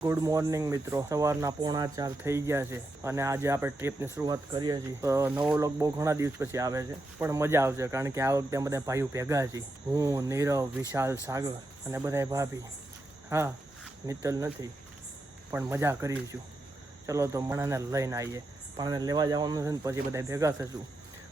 Good morning મિત્રો. સવારના પોણા ચાર થઈ ગયા છે અને આજે આપણે ટ્રીપની શરૂઆત કરીએ છીએ. તો નવો લોક બહુ ઘણા દિવસ પછી આવે છે, પણ મજા આવશે કારણ કે આ વખતે બધા ભાઈઓ ભેગા છીએ. હું, નીરવ, વિશાલ, સાગર અને બધા ભાભી. હા, નિતલ નથી, પણ મજા કરીશું ચલો તો મણાને લઈને આવીએ. પણ લેવા જવાનું છે ને પછી બધા ભેગા થશું.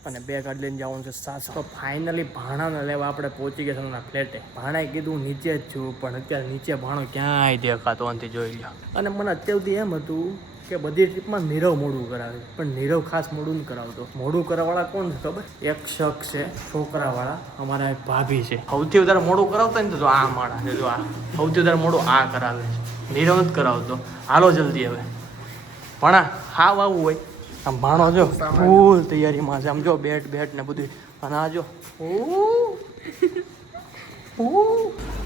અને બે ગાડી લઈને જવાનું છે સાસકો ફાઇનલી ભાણાને લેવા આપણે પહોંચી ગયા એમના ફ્લેટે ભાણાએ કીધું નીચે જ છું, પણ અત્યારે નીચે ભાણો ક્યાંય દેખાતો નથી જોઈ લ્યો. અને મને અત્યાર એમ હતું કે બધી ટ્રીપમાં નીરવ મોડું કરાવે પણ નીરવ ખાસ મોડું કરાવતો. મોડું કરાવવાળા કોણ છે ખબર? એક શખ્સ છે, છોકરાવાળા, અમારા એક ભાભી છે. સૌથી વધારે મોડું કરાવતા ને તો આ માળા છે, જો આ. સૌથી વધારે મોડું આ કરાવે છે. નીરવ જ કરાવતો. હાલો જલ્દી હવે. ભણા હાવ આવું હોય. આમ ભાણો જો ફૂલ તૈયારીમાં છે. આમ જો બેટ બેટ ને બધું અને આ જો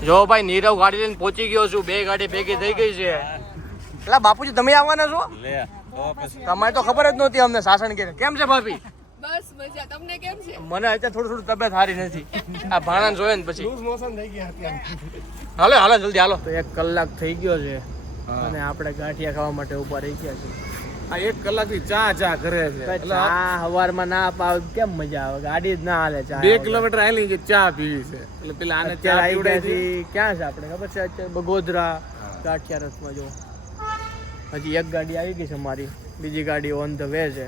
જો ભાઈ નીરવ ગાડી લઈને પહોંચી ગયો છું. બે ગાડી ભેગી થઈ ગઈ છે. એટલે બાપુજી તમે આવવાના છો? તમારે તો ખબર જ નહોતી અમને શાસન કે કેમ છે ભાભી? બસ મજા. તમને કેમ છે? મને અત્યારે થોડું થોડું તબિયત સારી નથી. આ ભાણા જોયે ને પછી. મોસમ થઈ ગયા અત્યારે. હાલો હાલો જલ્દી હાલો. તો એક કલાક થઈ ગયો છે. અને આપણે ગાંઠિયા ખાવા માટે ઊભા રહી ગયા છે આ એક કલાકથી ચા ચા કરે છે. ચા હવારમાં ના પાવ કેમ મજા આવે? ગાડી જ ના હાલે ચા બે કિલોમીટર આવેલી કે ચા પીવી છે. એટલે પેલા આને ચા પીવડાવી છીએ. ક્યાં છે આપણે? ખબર છે? અત્યારે બગોદરા રસમાં જો. હજી એક ગાડી આવી ગઈ છે અમારી બીજી ગાડી ઓન ધ વે છે.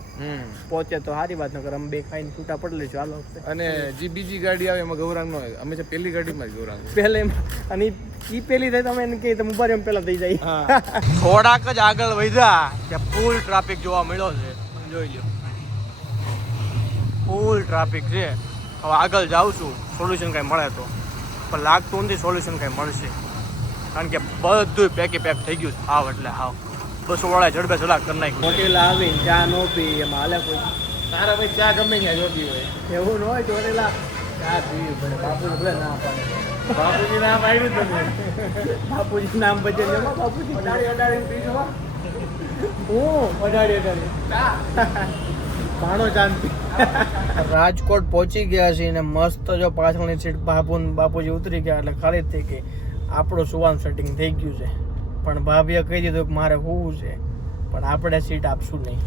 પહોંચે તો સારી વાત નકર અમે બે ખાઈને છૂટા પડી લઈશું. હાલો અને જે બીજી ગાડી આવે એમાં ગૌરાંગ નો અમે છે પેલી ગાડીમાં જ ગૌરાંગ પહેલે અને ઈ પેલી થાય તમે એને કે તમે ઊભા રહ્યો પેલા થઈ જાય. થોડાક જ આગળ વધ્યા કે ફૂલ ટ્રાફિક જોવા મળ્યો છે. જોઈ લો ફૂલ ટ્રાફિક છે. હવે આગળ જાઉં છું. સોલ્યુશન કંઈ મળે તો. પણ લાગતું નથી સોલ્યુશન કંઈ મળશે. કારણ કે બધું પેકે પેક થઈ ગયું છે. હાવ એટલે હાવ. બસો વાળા ઝડપે ચલાક કરી નાખ્યું હોટેલ આવી ચા નો પી એમાં હાલે કોઈ. તારા ભાઈ ચા ગમે ત્યાં જોતી હોય. એવું ન હોય ચોરેલા ચા પીવી પડે બાપુ ભલે ના પાડે. બાપુજી ના પાડ્યું તમે? બાપુજી નામ બજે છે બાપુજી. અડાડી અડાડીને પીજો હું. અડાડી અડાડી. ભાણો શાંતિ રાજકોટ પહોંચી ગયા છે ને મસ્ત જો પાછળની સીટ બાપુ બાપુજી ઉતરી ગયા એટલે ખાલી જ થઈ ગઈ. આપણું સુવાનું સેટિંગ થઈ ગયું છે. પણ ભાભીએ કહી દીધું કે મારે હોવું છે. પણ આપણે સીટ આપશું નહીં.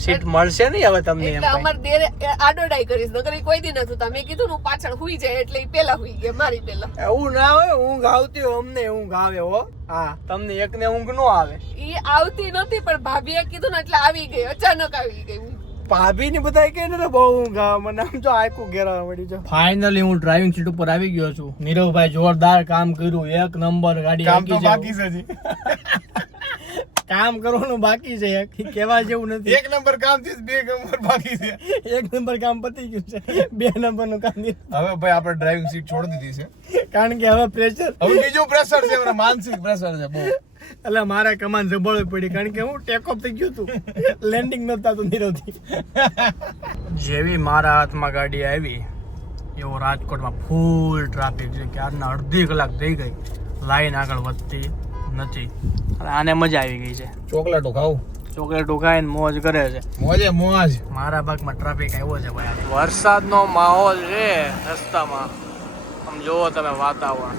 સીટ મળશે નહીં હવે તમને એટલે અમાર દેરે આડોડાઈ કરીશ નકર કોઈ દી નતું તમે કીધું હું પાછળ હુઈ જાય એટલે પેલા હુઈ ગયા મારી પેલા. એવું ના હોય ઊંઘ આવતી હોય અમને ઊંઘ આવે હો. હા તમને એકને ઊંઘ નો આવે. ઈ આવતી નથી પણ ભાભીએ કીધું ને એટલે આવી ગઈ અચાનક આવી ગઈ ભાભી ની બધા કે ને બહુ ઊંઘ આવે મને આમ જો આખું ઘેરા મળી છે. ફાઇનલી હું ડ્રાઇવિંગ સીટ ઉપર આવી ગયો છું. નીરવભાઈ જોરદાર કામ કર્યું. એક નંબર ગાડી કામ તો બાકી છે જી કામ કરવાનું બાકી છે એક. કેવા જેવું નથી. એક નંબર કામથી બે નંબર બાકી છે. એક નંબર કામ પતી ગયું છે. બે નંબરનું કામ હવે ભાઈ આપણે ડ્રાઇવિંગ સીટ છોડી દીધી છે. કારણ કે હવે પ્રેશર હવે બીજું પ્રેશર છે માનસિક પ્રેશર છે બહુ. એટલે મારે કમાન સંભાળવી પડી કારણ કે હું ટેક ઓફ થઈ ગયું હતું. લેન્ડિંગ નતા તો નીરવથી જેવી મારા હાથમાં ગાડી આવી એવો રાજકોટમાં ફૂલ ટ્રાફિક છે આજના અડધી કલાક થઈ ગઈ. લાઈન આગળ વધતી નથી. અને આને મજા આવી ગઈ છે. ચોકલેટો ખાવું ચોકલેટ ખાઈને મોજ કરે છે. મોજે મોજ. મારા ભાગમાં ટ્રાફિક આવ્યો છે ભાઈ. વરસાદનો માહોલ છે રસ્તામાં. આમ જુઓ તમે વાતાવરણ.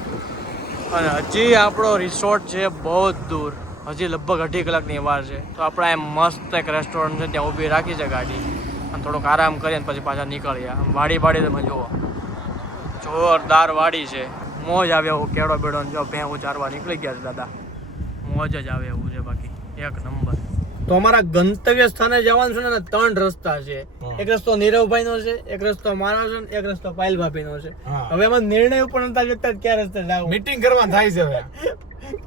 અને હજી આપણો રિસોર્ટ છે બહુ જ દૂર. હજી લગભગ અઢી કલાકની વાર છે. તો આપણે એમ મસ્ત એક રેસ્ટોરન્ટ છે, ત્યાં ઊભી રાખી છે ગાડી. અને થોડોક આરામ કરીએ ને પછી પાછા નીકળીએ. આમ વાડી વાડી તમે જુઓ. જોરદાર વાડી છે. મોજ આવે એવું કેળો બેડો જો ભેં ચારવા નીકળી ગયા છે દાદા. મોજ જ આવે એવું છે બાકી. એક નંબર. તો અમારા ગંતવ્ય સ્થાને જવાનું છે ને ત્રણ રસ્તા છે. એક રસ્તો નીરવભાઈ નો છે એક રસ્તો મારો છે ને એક રસ્તો પાયલ ભાભી નો છે હવે એમાં નિર્ણય ઉપર નતા વ્યક્ત ક્યાં રસ્તે જાવ મીટિંગ કરવા થાય છે હવે.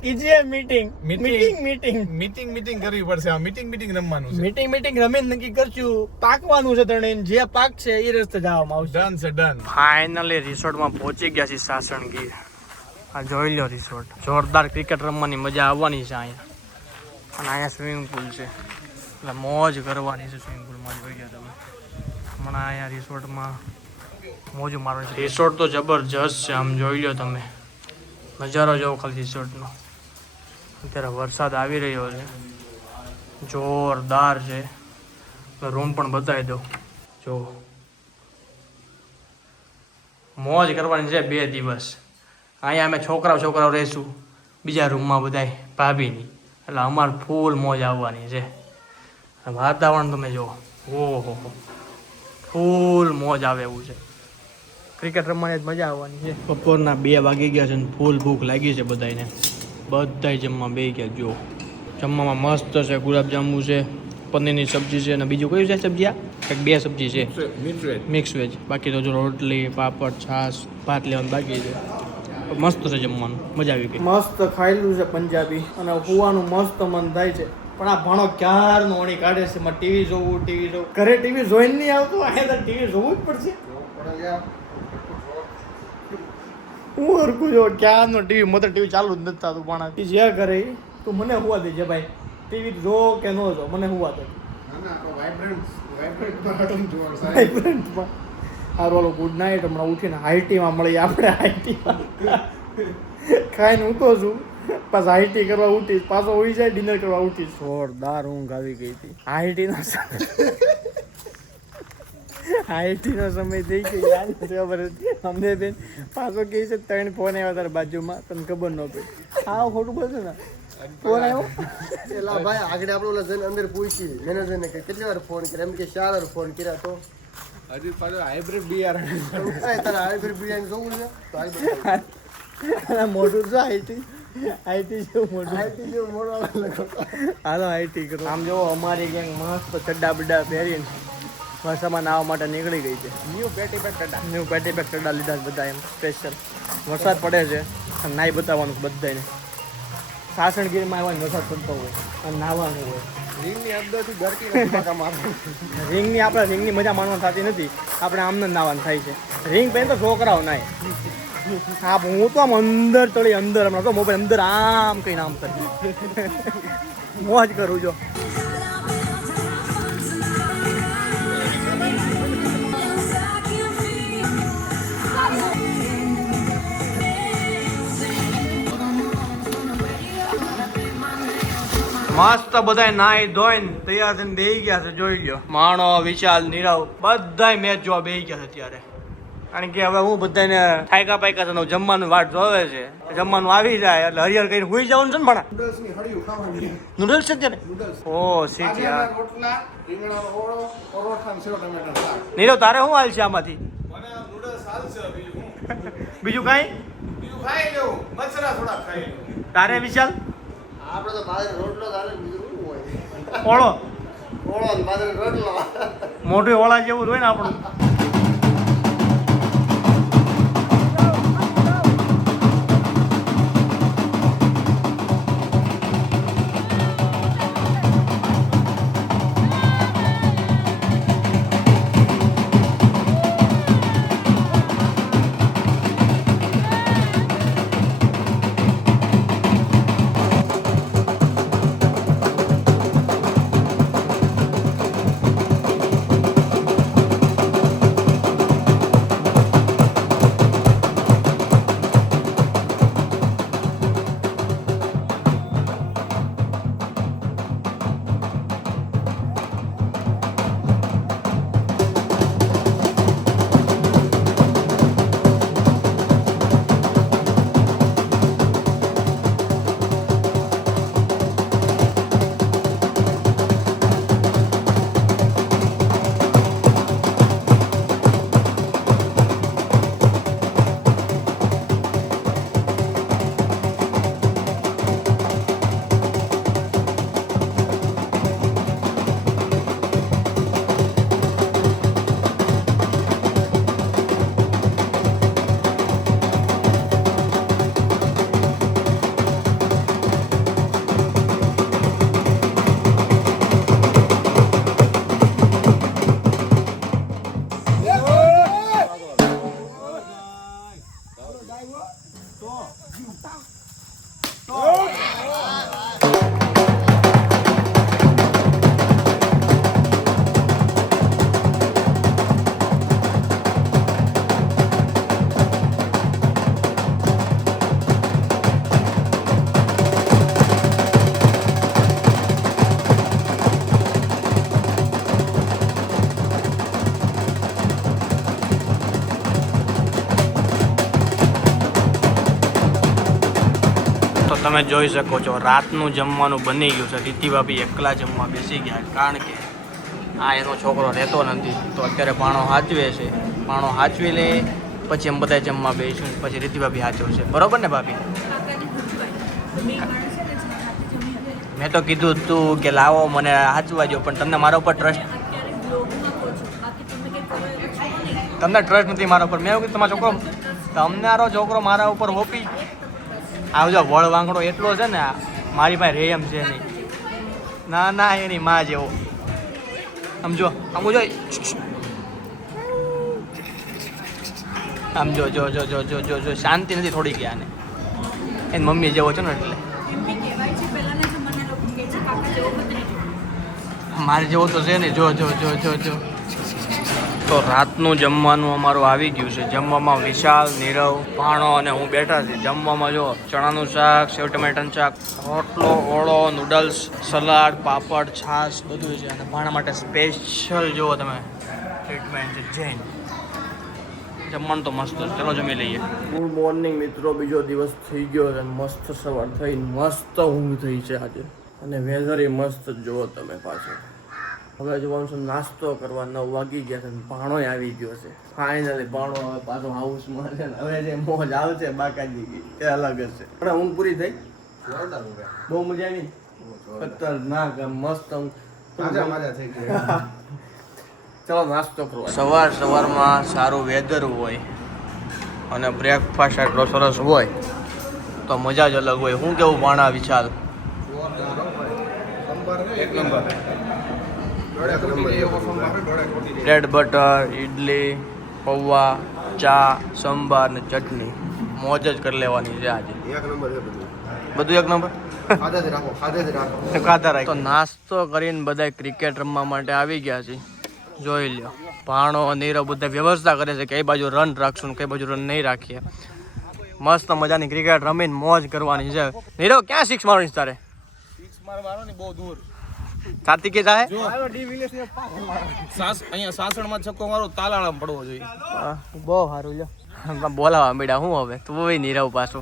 કીજીએ meeting Meeting. Meeting meeting meeting meeting કરવી પડશે. આ મીટિંગ મીટિંગ રમવાનું છે. મીટિંગ મીટિંગ રમીને નક્કી કરશું. પાકવાનું છે ત્રણે જે પાક છે એ રસ્તે જવામાં આવશે. ડન છે ડન ફાઇનલી રિસોર્ટમાં પહોંચી ગયા છે સાસણગીર આ જોઈ લો રિસોર્ટ જોરદાર ક્રિકેટ રમવાની મજા આવવાની છે અહીંયા. અને અહીંયા સ્વિમિંગ પુલ છે. એટલે મોજ કરવાની છે સ્વિમિંગ પુલમાં જોઈ લો તમે. હમણાં અહીંયા રિસોર્ટમાં મોજ મારવાની છે. રિસોર્ટ તો જબરજસ્ત છે, આમ જોઈ લો તમે. નજારો જોવો ખાલી રિસોર્ટનો અત્યારે વરસાદ આવી રહ્યો છે. જોરદાર છે. રૂમ પણ બતાવી દઉં. જો. મોજ કરવાની છે બે દિવસ. અહીંયા અમે છોકરાઓ છોકરાઓ રહીશું. બીજા રૂમમાં બધાય ભાભીની. એટલે અમારે ફૂલ મોજ આવવાની છે. વાતાવરણ તમે જુઓ. ઓહો. ફૂલ મોજ આવે એવું છે. ક્રિકેટ રમવાની જ મજા આવવાની છે. બપોરના બે વાગી ગયા છે અને ફૂલ ભૂખ લાગી છે બધાને બધાય જમવા બે ગયા જુઓ. જમવામાં મસ્ત છે ગુલાબજાંબુ છે પનીરની સબ્જી છે અને બીજું કયું છે સબ્જી આ? કંઈક બે સબ્જી છે. Mix veg. Mix veg. બાકી તો જો રોટલી પાપડ છાશ ભાત લેવાનું બાકી છે. મસ્ત છે જમવાનું. મજા આવી ગઈ. મસ્ત ખાયેલું છે પંજાબી અને હોવાનું મસ્ત મન થાય છે. પણ આ ભણો ક્યાર નોણી કાઢે છે? મારે ટીવી જોવું ટીવી જોવું. ઘરે ટીવી જોઈને નહીં આવતું? અહીંયા તો ટીવી જોવું જ પડશે. હું હરકું જો ક્યારનો ટીવી? મતલબ ટીવી ચાલુ જ નથી થતું પણ ઈ જે કરે તું મને હોવા દેજે ભાઈ. ટીવી જો કે ન જો મને હોવા દે. વાઇબ્રન્ટમાં હારું હાલો ગુડ નાઇટ હમણાં ઉઠીને આઈટીમાં મળી આપણે હાઈટીમાં ખાઈને ઉતો છું. પાછ આઈટી કરવા ઉઠીશ. પાછો ઉઈ જાય ડિનર કરવા ઉઠીશ. જોરદાર ઊંઘ આવી ગઈ હતી. હાઈટીનો સમય. હાઈટીનો સમય થઈ ગયો યાર. ખબર હતી. અમને બેન પાછો કહે છે ત્રણ ફોન આવ્યા તારા બાજુમાં. તને ખબર ન પડી. હા ખોટું બોલશે ને? ફોન આવ્યો? એલા ભાઈ આગળ આપણે અંદર પૂછી. મેનેજરને કે કેટલી વાર ફોન કર્યા? એમ કે ચાર વાર ફોન કર્યા તો. હજી પાછું હાઇબ્રિડ બિયારણ તારે હાઇબ્રિડ બિયારણ જોવું છે? તો હાઇબ્રિડ મોટું છે આઈટી આઈટી જેવું મોટું આઈટી જેવું મોડું હાલો આઈટી કરો. આમ જોવો અમારી ગેંગ મસ્ત ચડ્ડા બડ્ડા પહેરીને વરસાદમાં નાહવા માટે નીકળી ગઈ છે. ન્યુ પેટી પેટ ટડા ન્યૂ પેટી પેક ચડ્ડા લીધા છે બધા એમ સ્પેશિયલ વરસાદ પડે છે અને નાહી બતાવવાનું બધાને સાસણગીરમાં આવવાનું વરસાદ પડતો હોય અને નાહવાનું હોય. રીંગની અંદરથી ગરકી નથી પાકા રિંગની આપણે રિંગની મજા માણવા થતી નથી. આપણે આમને નાવાન થાય છે. રિંગ પહેરી તો છોકરાઓ નાય. હા હું તો આમ અંદર ચડી, અંદર હમણાં તો મોબાઈલ અંદર આમ કઈ આમ કરી. મોજ કરું જો. મસ્ત બધા નાઈ ધોઈને તૈયાર થઈને બેહી ગયા છે જોઈ ગયો માણો વિશાલ નીરવ બધાય મેચ જોવા બેહી ગયા છે અત્યારે. કારણ કે હવે હું બધાને થાયકા પાયકા છે જમવાનું વાટ જોવે છે. જમવાનું આવી જાય એટલે હરિયર કરીને હુઈ જવાનું છે ને ભણા નૂડલ્સની નૂડલ્સ છે ત્યારે ઓ સીટ નીરવ તારે શું હાલ છે આમાંથી? મને આ નૂડલ્સ હાલશે બીજું કઈ? બીજું ખાઈ લેવું થોડા ખાઈ તારે વિશાલ? આપણે તો બાજરી રોટલો ચાલે બીજું હોય? ઓળો. ઓળો બાજરી રોટલો. મોટી ઓળા જેવું હોય ને આપણું. જોઈ શકો છો, રાતનું જમવાનું બની ગયું છે. રીતિ ભાભી એકલા જમવા બેસી ગયા કારણ કે આ એનો છોકરો રહેતો નથી. તો અત્યારે પાણો હાચવે છે. પાણો હાચવી લે, પછી એમ બધા જમવા બેસીશું પછી રીતિ ભાભી હાચવશે. બરોબર ને ભાભી? મેં તો કીધું તું કે લાવો, મને હાચવા જો પણ તમને મારા ઉપર ટ્રસ્ટ તમને ટ્રસ્ટ નથી મારા ઉપર. મેં એવું કીધું, તમારો છોકરો તમને આરો છોકરો મારા ઉપર હોપી આ જો વળ વાંકડો એટલો છે ને, મારી પાસે રે એમ છે નહીં. ના ના, એની માં જેવો. આમ જો આમ જો આમ જો જો જો જો જો જો જો, શાંતિ નથી થોડી ગયા ને. એની મમ્મી જેવો છે ને એટલે. મારે જેવો તો છે ને, જો જો જો જો જો. તો રાતનું જમવાનું અમારું આવી ગયું છે. જમવામાં વિશાલ, નીરવ ભાણો અને હું બેઠા છે જમવામાં જો ચણાનું શાક, સેવ ટમેટાનું શાક, રોટલો, ઓળો, નૂડલ્સ, સલાડ, પાપડ, છાશ બધું છે. અને ભાણા માટે સ્પેશિયલ જુઓ તમે, ટ્રીટમેન્ટ છે. જૈન જમવાનું તો મસ્ત છે. ચલો જમી લઈએ. ગુડ મોર્નિંગ મિત્રો. બીજો દિવસ થઈ ગયો છે. મસ્ત સવાર થઈ, મસ્ત ઊંઘ થઈ છે આજે. અને વેધર એ મસ્ત જુઓ તમે પાછળ. હવે જોવાનું છે નાસ્તો કરવા નવ વાગી ગયા છે ભાણો ભાણોય આવી ગયો છે. ફાઇનલી ભાણો હવે પાછો હાઉસમાં છે ને હવે જે મોજ આવશે બાકાજી એ અલગ જ છે. પણ ઊંઘ પૂરી થઈ? બહુ મજા આવી? ખતરનાક મસ્ત ગઈ. ચલો નાસ્તો કરવા. સવાર સવારમાં સારું વેધર હોય અને બ્રેકફાસ્ટ આટલો સરસ હોય તો મજા જ અલગ હોય. હું કેવું ભાણા વિશાલ? એક number. Bread butter idli poha ચા સંભાર ને ચટણી. મોજ જ કરી લેવાની છે આજે. એક નંબર છે બધું. બધું એક નંબર? ખાધા રાખો તો નાસ્તો કરીને બધા ક્રિકેટ રમવા માટે આવી ગયા છે. જોઈ લ્યો. ભાણો નીરવ બધા વ્યવસ્થા કરે છે કઈ બાજુ રન રાખશું ને કઈ બાજુ રન નહીં રાખીએ. મસ્ત મજાની ક્રિકેટ રમીને મોજ કરવાની છે. નીરવ ક્યાં સિક્સ મારવાની તારે? સિક્સ મારવાનો બહુ દૂર. કાર્તિકે જાય? જો. સાસ અહીંયા સાસણમાં છક્કો મારો તાલાળામાં પડવો જોઈએ. બહુ સારું લ્યો. બોલાવા મેળા હું હવે? તું હવે નીરવ પાછો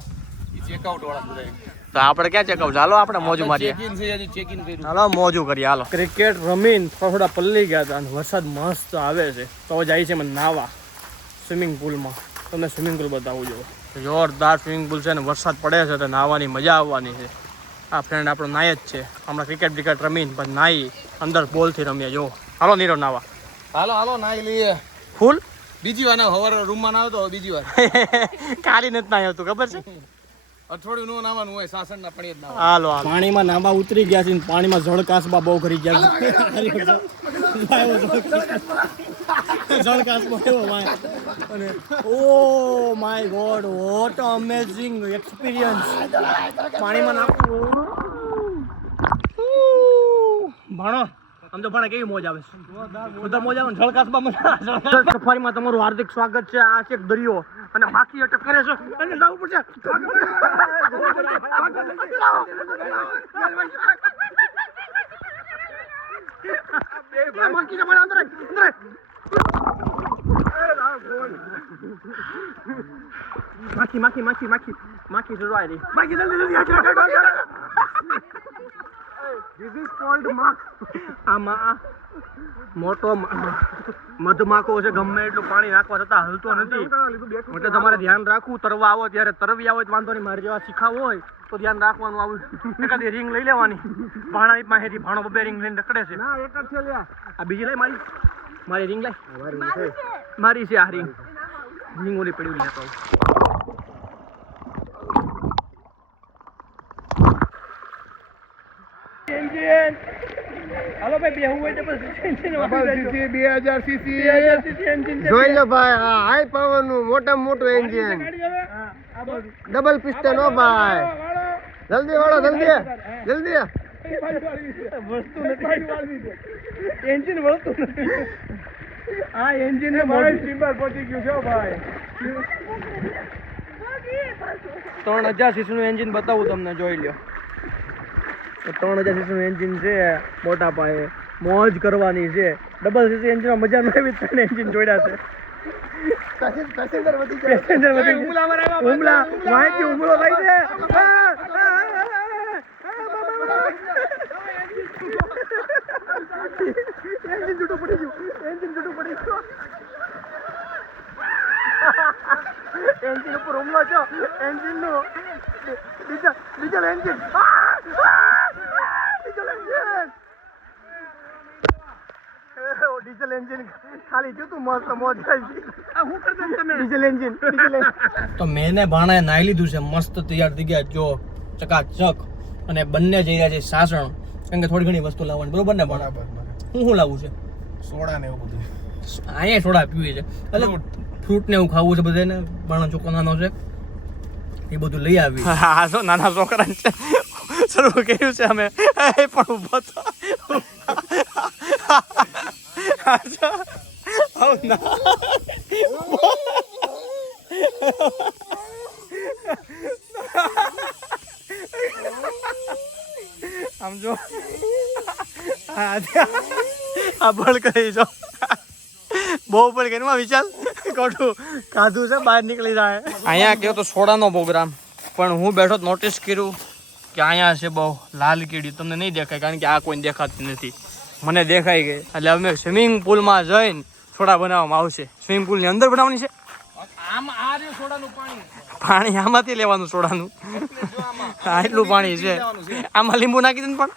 ચેકઆઉટ વાળા તો આપણે ક્યાં ચેકઆઉટ ચાલો આપણે મોજું મારીએ. ચેક ઇન છે હજી ચેક ઇન કર્યું. હાલો મોજું કરીએ હાલો. ક્રિકેટ રમીને થોડા થોડા પલ્લી ગયા હતા અને વરસાદ મસ્ત આવે છે. તો જાય છે મને નાવા સ્વિમિંગ પુલમાં. તમને સ્વિમિંગ પુલ બતાવું જો જોરદાર સ્વિમિંગ પુલ છે ને વરસાદ પડે છે તો નાવાની મજા આવવાની છે. આ ફ્રેન્ડ આપણો નાય જ છે. હમણાં ક્રિકેટ બ્રિકેટ રમીને પણ નાઈ અંદર બોલથી રમીએ જો. હાલો નીરો નાવા. હાલો હાલો નાઈ લઈએ. ફૂલ? બીજી વાર ના હવાર રૂમમાં ના આવતો બીજી વાર. કાલી નથી નાયો તું ખબર છે? અઠવાડિયું નું નાવાનું હોય સાસણ ના પાણી ના હાલો પાણીમાં નાવા ઉતરી ગયા છે પાણીમાં જળકાસબા બહુ કરી ગયા જળકાસબા એવો ભાઈ. અને ઓ my God what amazing experience પાણીમાં નાખવું ભાણો. આમ તો પણ કેવી મોજ આવે બધા મોજ આવે ને જળકાસબા મજા સફારીમાં તમારું હાર્દિક સ્વાગત છે. આ છે એક દરિયો. અને માખી અટક કરે છે. અને જવું પડશે. માખી છે અંદર અંદર. માખી માખી માખી માખી માખી જરવાય રહી. માખી જલ્દી જલ્દી ધીસ is called માખ આમાં મોટો મધમાખો છે ગમે એટલું પાણી નાખવા છતાં હલતો નથી. એટલે તમારે ધ્યાન રાખવું તરવા આવો ત્યારે તરવી આવો તો વાંધો નહીં મારે જેવા શીખાવ હોય તો ધ્યાન રાખવાનું આવું. એકાદી રિંગ લઈ લેવાની. ભાણા પાસેથી ભાણો બબે રિંગ લઈને રખડે છે. આ બીજી લઈ મારી. મારી રિંગ લઈ. મારી છે. આ રિંગ રિંગ ઓલી પડી લેતો આવું. હાલો ભાઈ હોય તો. બે હજાર સીસી. જોઈ લો ભાઈ હા હાઈ પાવરનું મોટામાં મોટું એન્જિન ડબલ પિસ્ટન હો ભાઈ. જલ્દી વાળો જલ્દી. જલ્દી. એન્જિન વળતું નથી. આ એન્જિન ને મારે ટિમ્બર પહોંચી ગયું છે ભાઈ. ત્રણ હજાર સીસી નું એન્જિન બતાવું તમને જોઈ લ્યો. ત્રણ હજાર સીસી નું એન્જિન છે, મોટા પાયે. મોજ કરવાની છે. ડબલ સીસી એન્જિનમાં મજા ન આવી ત્રણ એન્જિન જોડ્યા છે. પેસેન્જર વધી જાય માહિતી હુમલો થાય છે. એન્જિન ઉપર હુમલો છો એન્જિનનું. Diesel diesel engine diesel engine diesel engine ખાલી થયું તું મસ્ત મોજ આ હું કરતો તમે? ડીઝલ એન્જિન ડીઝલ તો મેને ભાણે નાઈ લીધું છે મસ્ત તૈયાર થઈ ગયા જો ચકાચક. અને બંને જઈ રહ્યા છે સાસણ કારણ કે થોડી ઘણી વસ્તુ લાવવાની. બરોબર ને પણ હું શું લાવું છે? સોડા ને એવું બધું. અહીંયા સોડા પીવી છે. એટલે ફ્રૂટ ને એવું ખાવું છે બધાને? ભાણા છોકરો નાનો છે. એ બધું લઈ આવી હા જો નાના છોકરા છે. શરૂ કર્યું છે અમે. એ પણ ઊભો તો આમ જો. આ બળ કરી જો. બહુ પણ કે વિચાર ખોટું કાધું છે, બહાર નીકળી જાય. અહીંયા ગયો તો સોડાનો પ્રોગ્રામ. પણ હું બેઠો નોટિસ કર્યું કે અહીંયા છે બહુ લાલ કીડી. તમને નહીં દેખાય, કારણ કે આ કોઈને દેખાતી નથી. મને દેખાઈ ગઈ. એટલે અમે સ્વિમિંગ પુલમાં જઈને સોડા બનાવવામાં આવશે. સ્વિમિંગ પુલની અંદર બનાવવાની છે? આમ આ સોડાનું પાણી. આમાંથી લેવાનું સોડાનું. આટલું પાણી છે. આમાં લીંબુ નાખી દે પણ?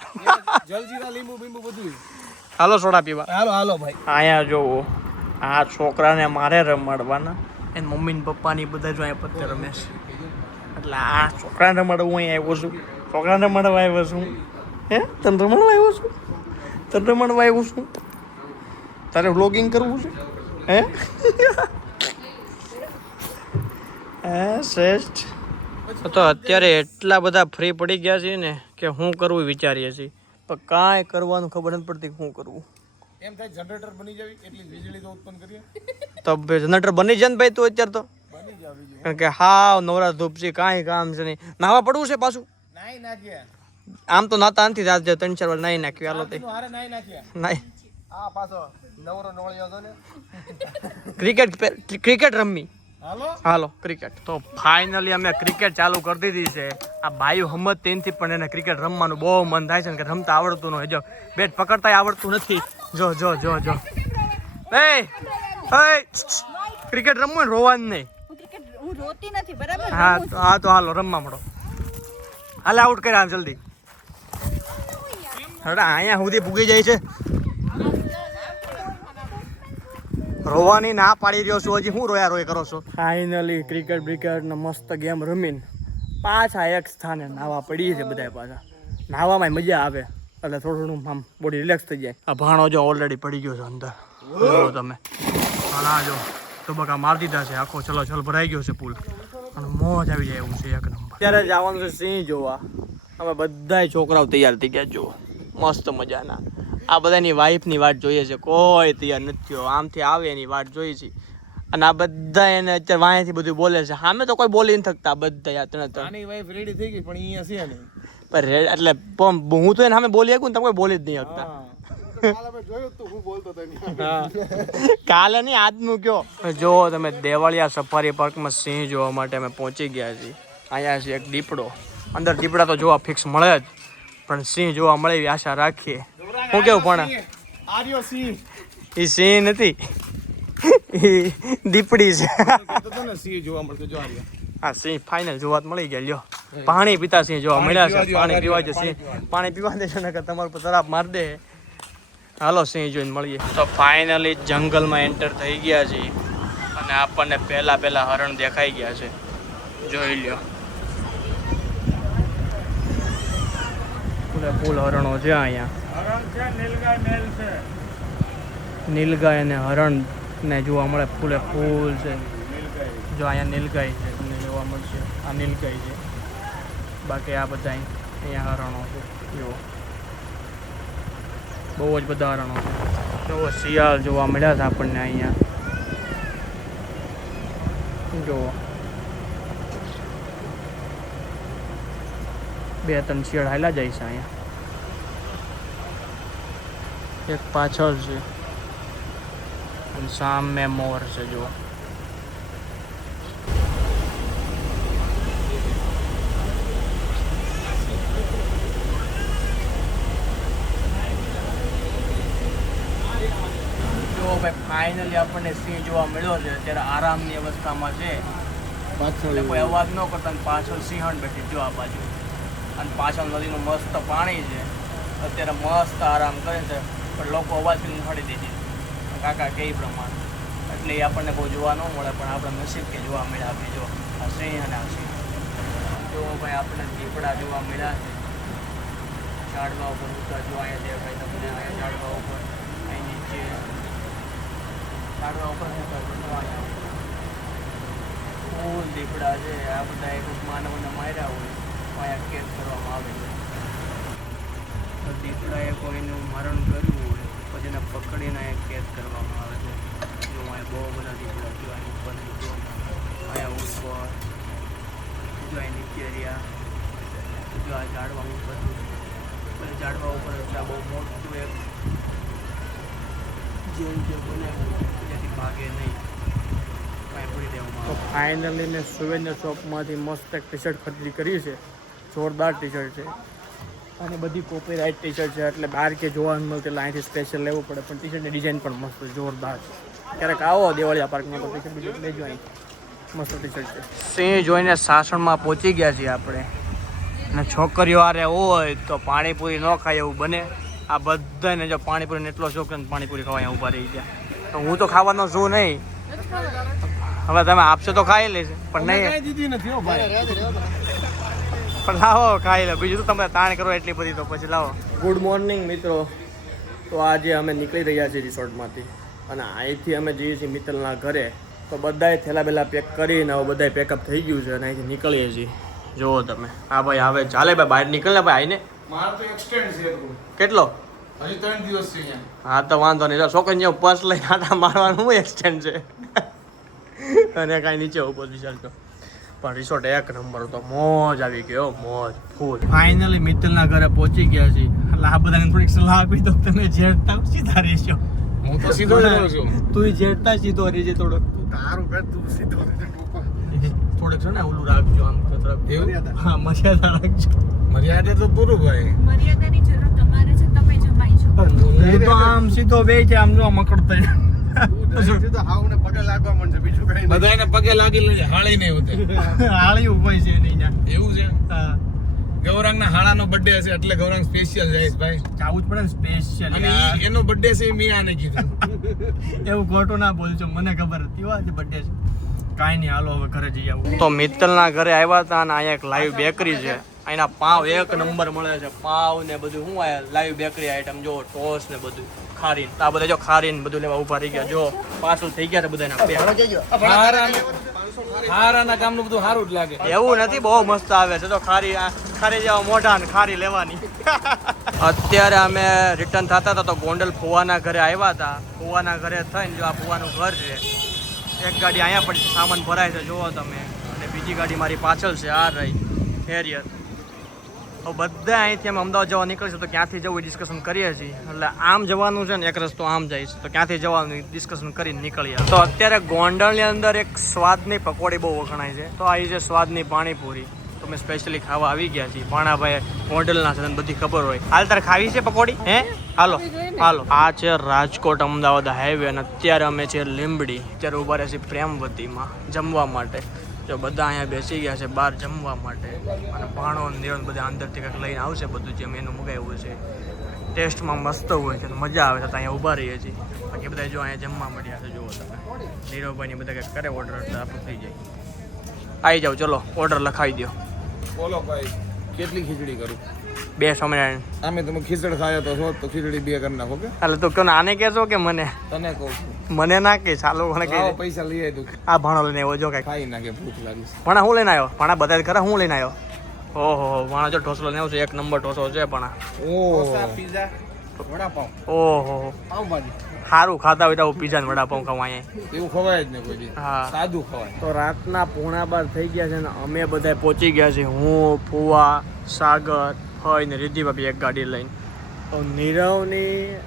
જલજીરા લીંબુ બીંબુ બધું. હાલો સોડા પીવા. હાલો હાલો ભાઈ. અહીંયા જોવો આ છોકરાને મારે રમાડવાના. એને મમ્મી ને પપ્પાની બધા જો અહીંયા પત્તે રમે છે. એટલે આ છોકરાને રમાડવું અહીંયા આવ્યો છું. છોકરાને રમાડવા આવ્યો છું. હે? તને રમાડવા આવ્યો છું? તને રમાડવા આવ્યું છું. તારે વ્લોગિંગ કરવું છે? હે? હે શ્રેષ્ઠ. તો અત્યારે એટલા બધા ફ્રી પડી ગયા છે ને કે હું કરવું વિચારીએ છીએ. પણ કાંઈ કરવાનું ખબર નથી પડતી શું કરવું. એમ થાય જનરેટર બની જાવી એટલી વીજળી તો ઉત્પન્ન કરીએ. તો જનરેટર બની જાય ને ભાઈ તું અત્યારે તો? બની જાવ કારણ કે હાવ નવરા ધૂપ છે કાંઈ કામ છે નહીં. નાવા પડવું છે પાછું? નાઈ નાખીએ. આમ તો નાતા નથી રાત જો ત્રણ ચાર વાર નાઈ નાખ્યું. હાલો તે. નાઈ આ પાછો નવરો નોળ્યો હતો ને. ક્રિકેટ ક્રિકેટ રમવી હાલો? હાલો ક્રિકેટ તો ફાઇનલી અમે ક્રિકેટ ચાલુ કરી દીધી છે. આ બાયુ હમત તેનથી પણ એને ક્રિકેટ રમવાનું બહુ મન થાય છે ને કે રમતા આવડતું ન હોય. જો બેટ પકડતા આવડતું નથી. જો જો જો જો. એ ક્રિકેટ રમવું ને રોવાનું નહીં. હું ક્રિકેટ હું રોતી નથી બરાબર? હા તો હા તો હાલો રમવા મળો. હાલે આઉટ કર્યા જલ્દી. અરે અહીંયા સુધી પૂગી જાય છે. રોવાની ના પાડી રહ્યો છું હજી હું રોયા રોય કરો છો? ફાઇનલી ક્રિકેટ બ્રિકેટ ને મસ્ત ગેમ રમીને પાછા એક સ્થાને નાવા પડીએ છે બધા પાછા. નાવામાં મજા આવે એટલે થોડું થોડું આમ બોડી રિલેક્સ થઈ જાય. આ ભાણો જો ઓલરેડી પડી ગયો છે અંદર. જો તમે. આ જો તબક્કા મારી દીધા છે આખો ચલો ચલ ભરાઈ ગયો છે પુલ. અને મોજ આવી જાય એવું છે એક નંબર. અત્યારે જવાનું છે સિંહ જોવા. અમે બધાય છોકરાઓ તૈયાર થઈ ગયા જો મસ્ત મજાના. આ બધાની વાઈફની વાટ જોઈએ છે. કોઈ તૈયાર નથી આમથી આવે એની વાટ જોઈએ છે. અને આ બધા એને અત્યારે વાંયથી બધું બોલે છે. સામે તો કોઈ બોલી નથી થકતા બધા યાર ત્રણ ત્રણ વાઈફ રેડી થઈ ગઈ પણ અહીંયા છે નહીં. પણ રેડ એટલે પણ હું તો એને સામે બોલી શકું ને તમે કોઈ બોલી જ નહીં શકતા. કાલે નહીં. આજનું કયો? જો તમે દેવાળિયા સફારી પાર્કમાં સિંહ જોવા માટે અમે પહોંચી ગયા છીએ. અહીંયા છે એક દીપડો. અંદર દીપડા તો જોવા ફિક્સ મળે જ. પણ સિંહ જોવા મળે એવી આશા રાખીએ. હું કેવું પણ? આર્યો સિંહ. એ સિંહ નથી. એ દીપડી છે. ને સિંહ જોવા મળતો જો આર્યો. હા સિંહ ફાઇનલ જોવા તો મળી ગયા લ્યો. પાણી પીતા સિંહ જોવા મળ્યા છે પાણી પીવા છે સિંહ. પાણી પીવા દેશો ને તમારું પર તરાપ માર દે. હાલો સિંહ જોઈને મળીએ. તો ફાઇનલી જંગલમાં એન્ટર થઈ ગયા છીએ. અને આપણને પહેલા પહેલા હરણ દેખાઈ ગયા છે. જોઈ લ્યો. ફૂલે ફૂલ હરણો છે અહીંયા. નીલગાય અને હરણ ને જોવા મળે ફૂલે ફૂલ છે. જો અહીંયા નીલગાય છે તમને જોવા મળશે. આ નીલગાય છે. બાકી આ બધા અહીંયા હરણો છે. જુઓ. બહુ જ બધા હરણો છે. જુઓ શિયાળ જોવા મળ્યા છે આપણને અહીંયા. જુઓ. બે ત્રણ શિયાળ હાલા જાય છે અહીંયા. એક પાછળ છે. સામે મોર છે જો ફાઇનલી આપણને સિંહ જોવા મળ્યો છે. અત્યારે આરામની અવસ્થામાં છે. પાછળ કોઈ અવાજ ન કરતા પાછળ સિંહણ બેઠી જો આ બાજુ. અને પાછળ નદીનું મસ્ત પાણી છે. અત્યારે મસ્ત આરામ કરે છે. પણ લોકો અવાજ કરીને ઉઠાડી દે છે કાકા કે એ પ્રમાણે. એટલે એ આપણને બહુ જોવા ન મળે, પણ આપણે નસીબ કે જોવા મળ્યા આપણે જો. આ સિંહ અને આ સિંહ જો ભાઈ આપણને દીપડા જોવા મળ્યા છે. ઝાડવા ઉપર ઉતર જો અહીંયા દેખાય તમને અહીંયા ઝાડવા ઉપર, અહીં નીચે. ઝાડવા ઉપર જોવાનું. ફૂલ દીપડા છે. આ બધા એક માનવને માર્યા હોય. અહીંયા કેદ કરવામાં આવે છે. તો દીપડાએ કોઈનું મરણ કર્યું? એને પકડીને કેદ કરવામાં આવે છે. જો અહીંયા બહુ બધા દીપડા જો અહીં ઉપર જો, અહીંયા ઉપર, જો અહીં નીચે રહ્યા, જો આ ઝાડવા ઉપર બધા ઝાડવા ઉપર એટલે આ બહુ મોટું એક જેલ જે બને, જેથી ભાગે નહીં. તો ફાઇનલી મેં સુવેન્દ્ર શોપમાંથી મસ્ત એક ટી શર્ટ ખરીદી કરી છે. જોરદાર ટી શર્ટ છે. અને બધી કોપીરાઇટ ટી શર્ટ છે એટલે બહાર કે જોવા ન મળતું એટલે અહીંથી સ્પેશિયલ લેવું પડે પણ ટી શર્ટની ડિઝાઇન પણ મસ્ત જોરદાર છે. ક્યારેક આવો દેવાળિયા પાર્કમાં તો ટી શર્ટ બીજું લેજો અહીં. મસ્ત ટી શર્ટ છે. સિંહ જોઈને સાસણમાં પહોંચી ગયા છીએ આપણે. અને છોકરીઓ આરે હોય તો પાણીપુરી ન ખાય એવું બને. આ બધાને જો પાણીપુરીને એટલો શોખ છે ને પાણીપુરી ખાવા ઊભા ઊભા રહી ગયા. તો હું તો ખાવાનો છું નહીં. હવે તમે આપશો તો ખાઈ લેશે પણ નહીં. દીધી નથી પણ લાવો ખાઈ લો. બીજું તો તમે તાણ કરો એટલી બધી તો પછી લાવો. ગુડ મોર્નિંગ મિત્રો. તો આજે અમે નીકળી રહ્યા છીએ રિસોર્ટમાંથી. અને અહીંથી અમે જઈએ છીએ મિત્તલના ઘરે. તો બધાએ થેલા બેલા પેક કરીને હવે બધાએ પેકઅપ થઈ ગયું છે અને અહીંથી નીકળીએ છીએ. જુઓ તમે. હા ભાઈ હવે ચાલે ભાઈ બહાર નીકળ ને ભાઈ આઈને. મારે તો એક્સટેન્ડ છે કેટલો? હજી ત્રણ દિવસ છે અહીંયા. હા તો વાંધો નહીં. છોકરી જેવું પર્સ લઈને આટા મારવાનું હું એક્સટેન્ડ છે. અને કાંઈ નીચે ઉપર વિચારતો પણ રિસોર્ટ એક નંબર તો મોજ આવી ગયો મોજ ફૂલ. ફાઇનલી મિત્તલના ઘરે પહોંચી ગયા છીએ. એટલે આ બધાને થોડીક સલાહ આપી દો તમે જેડતા સીધા રહેશો હું તો સીધો જ રહું છું. તું જેડતા સીધો રહેજે થોડોક તારું ઘર તું સીધો થોડુંક છે ને ઓલું રાખજો આમ તો થોડાક એવું? હા મર્યાદા રાખજો. મર્યાદા તો પૂરું ભાઈ. મર્યાદાની જરૂર તમારે છે તમે જમાઈ છો તો આમ સીધો બે છે આમ જો મકડતા બધાને પગે લાગી લેજે હાળી નહીં ઉતરે. હાળી ઊભી છે નહીં ત્યાં. એવું છે? હા. ગૌરાંગ ના હાળાનો બર્થડે હશે એટલે ગૌરાંગ સ્પેશિયલ જઈશ ભાઈ જાવું જ પડે સ્પેશિયલ અને એનો બર્થડે છે એ મિયાને કીધું. એવું ખોટું ના બોલજો મને ખબર હતી. આજે બર્થડે છે? કાંઈ નહીં હાલો હવે ઘરે જઈ આવું. તો મિત્તલના ઘરે આવ્યા હતા અને અહીંયા એક લાઈવ બેકરી છે. અહીંના પાવ એક નંબર મળે છે પાવ ને બધું. શું આ લાઈવ બેકરી આઈટમ જો ટોસ ને બધું. ખારીન. આ બધા જો ખારીન બધું લેવા ઊભા રહી ગયા. જો પાછું થઈ ગયા છે બધાના પેક હારાના કામનું બધું સારું જ લાગે. એવું નથી બહુ મસ્ત આવે છે. તો ખારી ખારી જેવા મોઢા ને ખારી લેવાની. અત્યારે અમે રિટર્ન થતા હતા તો ગોંડલ ફુવાના ઘરે આવ્યા હતા. ફુવાના ઘરે થઈને જો આ ફુવાનું ઘર છે એક ગાડી અહીંયા પણ સામાન ભરાય છે જુઓ તમે. અને બીજી ગાડી મારી પાછળ છે આ રહી. હેરિયર તો બધા અહીંથી અમે અમદાવાદ જવા નીકળીશું તો ક્યાંથી જવું એ ડિસ્કશન કરીએ છીએ. એટલે આમ જવાનું છે ને એક રસ્તો આમ જાય છે. તો ક્યાંથી જવાનું ડિસ્કશન કરીને નીકળીએ. તો અત્યારે ગોંડલની અંદર એક સ્વાદની પકોડી બહુ વખણાય છે. તો આ છે સ્વાદની પાણીપુરી. તો અમે સ્પેશિયલી ખાવા આવી ગયા છીએ. પાણાભાઈ ગોંડલના છે બધી ખબર હોય. હાલ તારે ખાવી છે પકોડી? હે? હાલો. હાલો. આ છે રાજકોટ અમદાવાદ હાઈવે અને અત્યારે અમે છે લીંબડી. અત્યારે ઊભા રહ્યા છીએ પ્રેમવતીમાં જમવા માટે. જો બધા અહીંયા બેસી ગયા છે બહાર જમવા માટે અને પાણો ને બધા અંદરથી કંઈક લઈને આવશે બધું જે મેનુ મગાવ્યું છે. ટેસ્ટમાં મસ્ત હોય છે મજા આવે છે તો અહીંયા ઊભા રહીએ છીએ. બાકી બધા જો અહીંયા જમવા મળ્યા છે જુઓ તમે. નીરવભાઈની બધા કંઈક કરે ઓર્ડર એટલે આપણું થઈ જાય. આવી જાઓ ચલો ઓર્ડર લખાવી દો બોલો ભાઈ કેટલી ખીચડી કરું? બે સ્વામિનારાયણ આમે તમે ખીચડ ખાયો તો છો તો ખીચડી બે કરી નાખો કે એટલે તો કોને આને કહેશો કે મને? તને કહું છું. મને ના કે ચાલો મને કે. પૈસા લઈ આવી તું આ ભાણો લઈને આવ્યો જો કઈ ખાઈ નાખે ભૂખ લાગી ભાણા હું લઈને આવ્યો ભાણા બધા ખરા હું લઈને આવ્યો ઓહો ભાણા જો ઢોસલો લઈને આવ્યો છે એક નંબર ઢોસો છે ભાણા ઓ. વડાપાવ. ઓહો. સારું ખાતા હોય તો આવું પીઝા ને વડાપાઉં ખાવા અહીંયા. એવું ખવાય જ ને કોઈ હા. સાદું ખવાય. તો રાતના પોણા બાર થઈ ગયા છે ને અમે બધા પહોંચી ગયા છે. હું ફુવા સાગર હોય ને રિદ્ધિ ભાભી એક ગાડી લઈને. તો નીરવની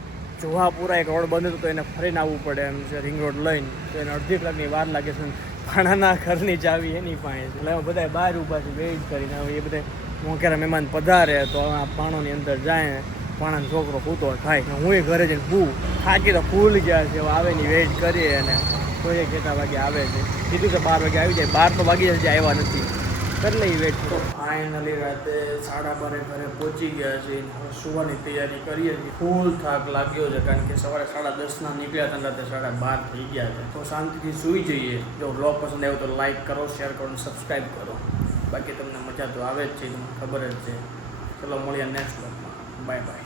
જોહાપુરા એક રોડ બંધ હતો તો એને ફરીને આવવું પડે એમ છે રિંગ રોડ લઈને. તો એને અડધી કલાકની વાર લાગે છે ભાણાના ઘરની ચાવી એની પાસે એટલે અમે બધા બહાર ઊભા છે વેઇટ કરીને. હવે એ બધા મોકેરા મહેમાન પધારે તો હવે આ પાણોની અંદર જાય પાણાનો છોકરો પૂતો થાય હું ઘરે જઈને હું થાકી તો ફૂલ ગયા છે. હવે આવે ની વેઇટ કરીએ અને કોઈ કેટલા વાગે આવે છે. કીધું કે બાર વાગે આવી જાય. બાર તો વાગી જાય, આવ્યા નથી. કરી લઈ વેટ. તો ફાઇનલી રાતે સાડા બારે ઘરે પહોંચી ગયા છે હવે સુવાની તૈયારી કરીએ છીએ. ફૂલ થાક લાગ્યો છે કારણ કે સવારે સાડા દસના નીકળ્યા હતા રાતે સાડા બાર થઈ ગયા છે તો શાંતિથી સૂઈ જઈએ. જો બ્લોગ પસંદ આવ્યો તો લાઈક કરો શેર કરો અને સબસ્ક્રાઈબ કરો. બાકી તમને મજા તો આવે જ છે, તમને ખબર જ છે. ચલો મળીએ નેક્સ્ટ બ્લોગમાં બાય બાય